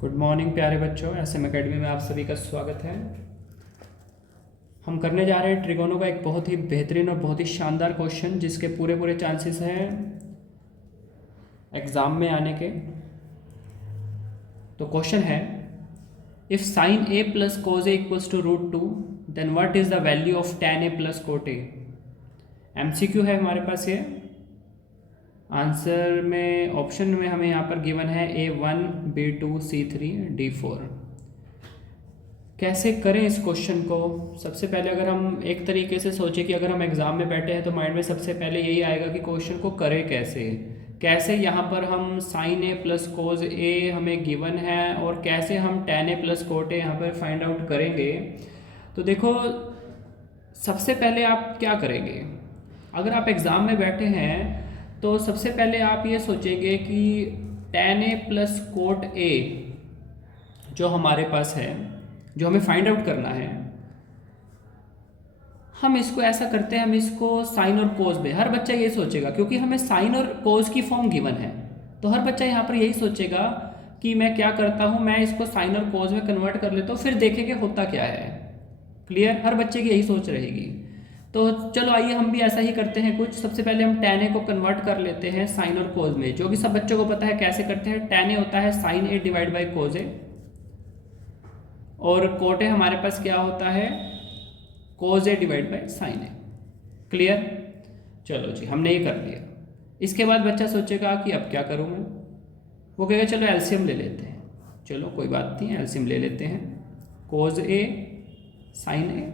Good morning प्यारे बच्चों, SM academy में आप सभी का स्वागत है। हम करने जा रहे हैं ट्रिगोनो का एक बहुत ही बेहतरीन और बहुत ही शानदार क्वेश्चन जिसके पूरे पूरे चांसेस हैं एग्ज़ाम में आने के। तो क्वेश्चन है, if sin A plus cos A equals to √2 then what is the value of tan A plus cot A. MCQ है हमारे पास ये। आंसर में ऑप्शन में हमें यहाँ पर गिवन है A1 B2 C3 D4। कैसे करें इस क्वेश्चन को? सबसे पहले अगर हम एक तरीके से सोचें कि अगर हम एग्ज़ाम में बैठे हैं तो माइंड में सबसे पहले यही आएगा कि क्वेश्चन को करें कैसे यहाँ पर हम साइन ए प्लस कोज ए हमें गिवन है और कैसे हम tan ए प्लस कोट ए यहाँ पर फाइंड आउट करेंगे। तो देखो, सबसे पहले आप क्या करेंगे? अगर आप एग्ज़ाम में बैठे हैं तो सबसे पहले आप ये सोचेंगे कि tan ए प्लस कोट ए जो हमारे पास है, जो हमें फाइंड आउट करना है, हम इसको ऐसा करते हैं, हम इसको साइन और कोस में, हर बच्चा ये सोचेगा क्योंकि हमें साइन और कोस की फॉर्म गिवन है, तो हर बच्चा यहाँ पर यही सोचेगा कि मैं क्या करता हूँ, मैं इसको साइन और कोस में कन्वर्ट कर लेता हूँ, फिर देखेंगे होता क्या है। क्लियर? हर बच्चे की यही सोच रहेगी। तो चलो आइए हम भी ऐसा ही करते हैं कुछ। सबसे पहले हम tan ए को कन्वर्ट कर लेते हैं साइन और कोस में, जो कि सब बच्चों को पता है कैसे करते हैं। tan ए होता है sign A divide by cos A और कोट ए हमारे पास क्या होता है, cos A divide by sine A. Clear? चलो जी, हमने ये कर लिया। इसके बाद बच्चा सोचेगा कि अब क्या करूँ मैं। वो कहेगा चलो एलसीएम ले लेते हैं। चलो कोई बात नहीं, एलसीएम ले लेते हैं। कोस ए साइन ए,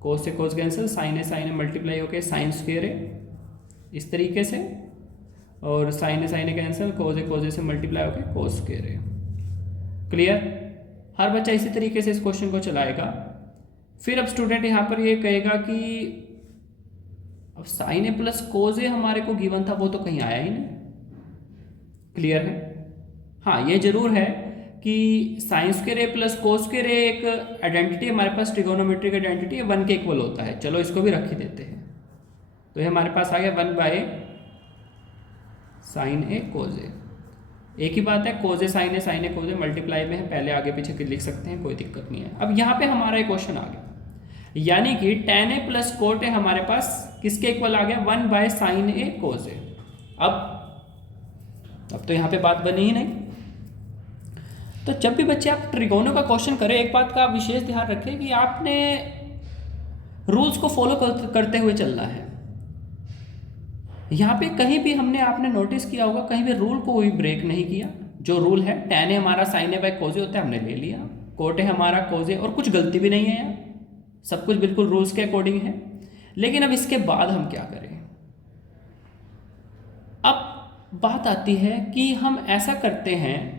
कोस से cos cancel, sign A multiply होके साइन स्क्वेयर ए, इस तरीके से, और साइन ए कैंसिल, कोस ए से मल्टीप्लाई होके कोस स्क्वेयर ए। क्लियर? हर बच्चा इसी तरीके से इस क्वेश्चन को चलाएगा। फिर अब स्टूडेंट यहाँ पर ये कहेगा कि अब साइन ए प्लस कोस ए हमारे को गिवन था, वो तो कहीं आया ही नहीं। क्लियर है? हाँ, ये जरूर है कि साइन स्क्वायर ए प्लस कोस स्क्वायर ए एक आइडेंटिटी हमारे पास, ट्रिगोनोमेट्रिक आइडेंटिटी है, 1 के इक्वल होता है। चलो इसको भी रख ही देते हैं। तो ये हमारे पास आ गया 1 बाय साइन ए कोस ए। एक ही बात है, cos A sign A cos A multiply में है, पहले आगे पीछे लिख सकते हैं, कोई दिक्कत नहीं है। अब यहाँ पे हमारा एक क्वेश्चन आ गया, यानी कि tan ए प्लकोट ए हमारे पास किसके इक्वल आ गया, 1 बाय साइन ए कोस ए। अब तो यहाँ पे बात बनी ही नहीं। तो जब भी बच्चे आप ट्रिगोनो का क्वेश्चन करें, एक बात का विशेष ध्यान रखें कि आपने रूल्स को फॉलो करते हुए चलना है। यहाँ पे कहीं भी आपने नोटिस किया होगा, कहीं भी रूल को कोई ब्रेक नहीं किया। जो रूल है, tan ए हमारा साइन ए बाय कोस ए होता है, हमने ले लिया। कोट ए हमारा कोस ए, और कुछ गलती भी नहीं है यार, सब कुछ बिल्कुल रूल्स के अकॉर्डिंग है। लेकिन अब इसके बाद हम क्या करें? अब बात आती है कि हम ऐसा करते हैं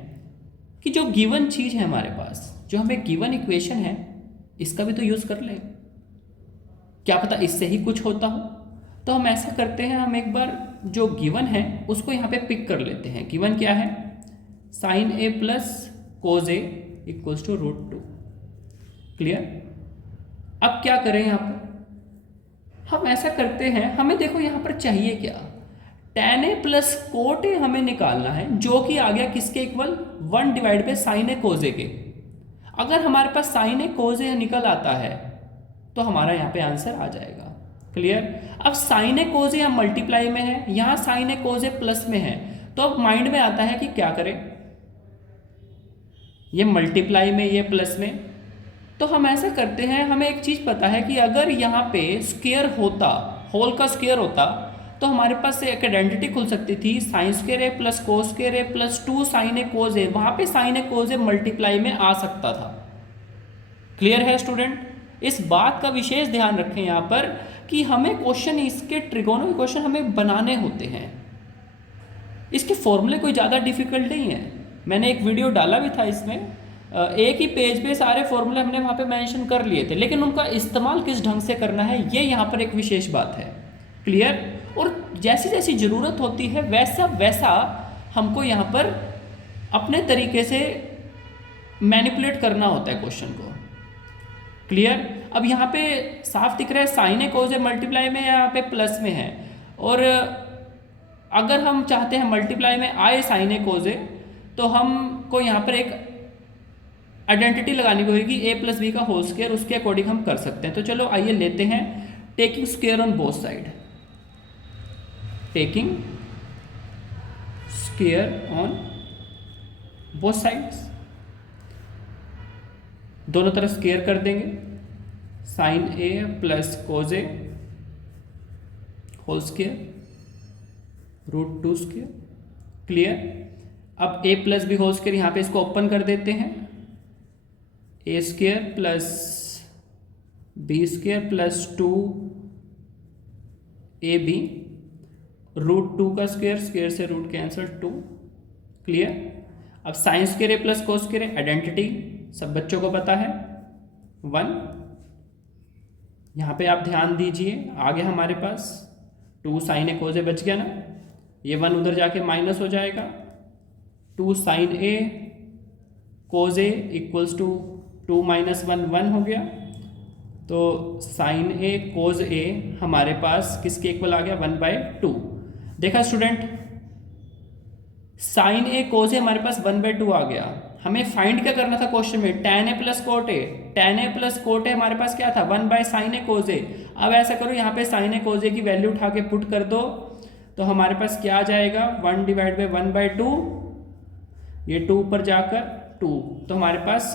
कि जो गिवन चीज़ है हमारे पास, जो हमें गिवन इक्वेशन है, इसका भी तो यूज़ कर लें। क्या पता इससे ही कुछ होता हो। तो हम ऐसा करते हैं, हम एक बार जो गिवन है उसको यहाँ पे पिक कर लेते हैं। गिवन क्या है? Sign A plus cos A equals to √2। Clear? अब क्या करें यहाँ पर? हम ऐसा करते हैं, हमें देखो यहाँ पर चाहिए क्या, tan ए प्लस कोट ए हमें निकालना है, जो कि आ गया किसके equal, 1 divide by sine A cos ए के। अगर हमारे पास साइन ए कोस ए निकल आता है तो हमारा यहाँ पे आंसर आ जाएगा। क्लियर? अब sign A cos A multiply में है, यहाँ sign A cos A plus में है, तो अब माइंड में आता है कि क्या करें, ये मल्टीप्लाई में, ये प्लस में। तो हम ऐसा करते हैं, हमें एक चीज पता है कि अगर यहाँ पे स्क्वायर होता, होल का स्क्वायर होता, तो हमारे पास एक आइडेंटिटी खुल सकती थी, sine square A plus cos square A plus 2 sin A cos ए। वहां पे sign A cos A multiply में आ सकता था। क्लियर है स्टूडेंट? इस बात का विशेष ध्यान रखें यहाँ पर कि हमें क्वेश्चन, इसके ट्रिगोनो क्वेश्चन हमें बनाने होते हैं। इसके फॉर्मूले कोई ज़्यादा डिफिकल्ट नहीं है। मैंने एक वीडियो डाला भी था, इसमें एक ही पेज पे सारे फॉर्मूले हमने वहाँ पे मेंशन कर लिए थे, लेकिन उनका इस्तेमाल किस ढंग से करना है, ये यहाँ पर एक विशेष बात है। क्लियर? और जैसी जैसी ज़रूरत होती है वैसा वैसा हमको यहाँ पर अपने तरीके से मैनिपुलेट करना होता है क्वेश्चन को। क्लियर? अब यहाँ पे साफ दिख रहा है sign A cos A multiply में यहाँ पे प्लस में है, और अगर हम चाहते हैं मल्टीप्लाई में आए साइन ए कोस ए, तो हमको यहाँ पर एक आइडेंटिटी लगानी होगी ए प्लस बी का होल स्क्वायर, उसके अकॉर्डिंग हम कर सकते हैं। तो चलो आइए लेते हैं taking square on both side, taking square on both sides, दोनों तरफ स्क्वायर कर देंगे, sine A plus cos A whole square root 2 square. Clear. अब A plus B whole square यहाँ पे इसको ओपन कर देते हैं, A square plus B square plus 2 A B root 2 का स्क्वायर, स्क्वायर से रूट कैंसल 2। क्लियर। अब साइन स्क्वायर ए प्लस कोस स्क्वायर, आइडेंटिटी सब बच्चों को पता है 1। यहाँ पे आप ध्यान दीजिए, आगे हमारे पास 2 साइन ए कोस ए बच गया ना, ये 1 उधर जाके माइनस हो जाएगा, 2 sin A cos A equals to 2 minus 1 1 हो गया। तो साइन ए कोस ए हमारे पास किसके इक्वल आ गया 1/2। देखा स्टूडेंट, साइन ए कोस ए हमारे पास 1/2 आ गया। हमें फाइंड क्या करना था क्वेश्चन में, tan A plus cot A, tan A plus cot A हमारे पास क्या था 1/sin ए कोस ए। अब ऐसा करो यहाँ पे sin ए कोस ए की वैल्यू उठा के पुट कर दो, तो हमारे पास क्या आ जाएगा 1/1/2, ये 2 ऊपर जाकर 2, तो हमारे पास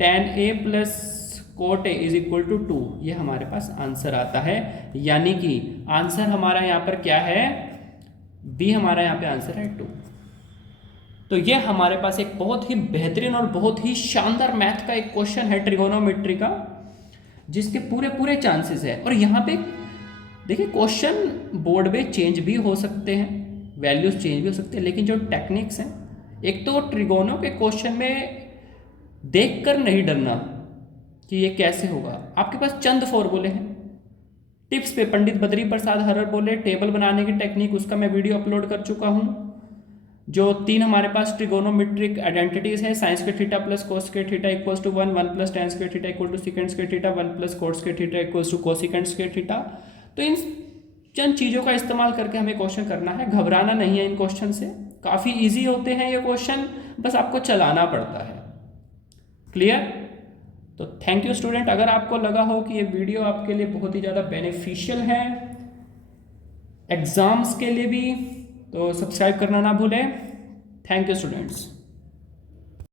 tan A plus cot A is equal to 2, ये हमारे पास आंसर आता है। यानी कि आंसर हमारा यहाँ पर क्या है, बी हमारा यहाँ पे आंसर है 2। तो ये हमारे पास एक बहुत ही बेहतरीन और बहुत ही शानदार मैथ का एक क्वेश्चन है ट्रिगोनोमेट्री का, जिसके पूरे पूरे चांसेस है। और यहाँ पे देखिए क्वेश्चन बोर्ड पे चेंज भी हो सकते हैं, वैल्यूज चेंज भी हो सकते हैं, लेकिन जो टेक्निक्स हैं, एक तो ट्रिगोनो के क्वेश्चन में देखकर नहीं डरना कि ये कैसे होगा, आपके पास चंद फॉर्मूले हैं। टिप्स पे पंडित बद्री प्रसाद हरर बोले टेबल बनाने की टेक्निक, उसका मैं वीडियो अपलोड कर चुका हूँ। जो 3 हमारे पास ट्रिगोनोमेट्रिक आइडेंटिटीज है, sin square theta plus cos square theta equals to 1, 1 plus tan square theta equal to second square theta, 1 plus cot square theta equals to cosecant square theta. तो इन चंद चीज़ों का इस्तेमाल करके हमें क्वेश्चन करना है, घबराना नहीं है इन क्वेश्चन से। काफ़ी ईजी होते हैं ये क्वेश्चन, बस आपको चलाना पड़ता है। क्लियर। तो थैंक यू स्टूडेंट, अगर आपको लगा हो कि ये वीडियो आपके लिए बहुत ही ज़्यादा बेनिफिशियल है एग्जाम्स के लिए भी, तो सब्सक्राइब करना ना भूलें। Thank you students.